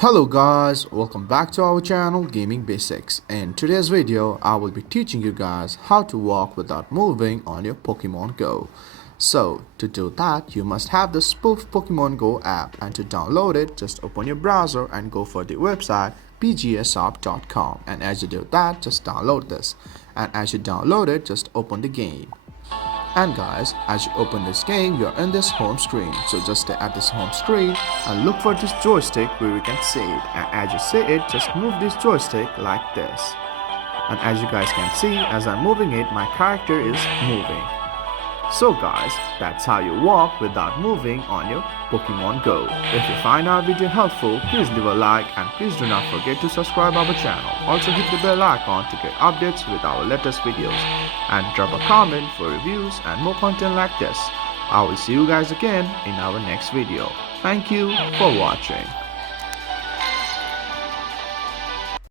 Hello guys, welcome back to our channel Gaming Basics. In today's video, I will be teaching you guys how to walk without moving on your Pokemon Go. So to do that, you must have the Spoof Pokemon Go app, and to download it, just open your browser and go for the website pgshop.com, and as you do that, just download this, and as you download it, just open the game. And guys, as you open this game, you're in this home screen. So just stay at this home screen and look for this joystick where you can see it. And as you see it, just move this joystick like this. And as you guys can see, as I'm moving it, my character is moving. So guys, that's how you walk without moving on your Pokemon Go. If you find our video helpful, please leave a like and please do not forget to subscribe our channel. Also hit the bell icon to get updates with our latest videos and drop a comment for reviews and more content like this. I will see you guys again in our next video. Thank you for watching.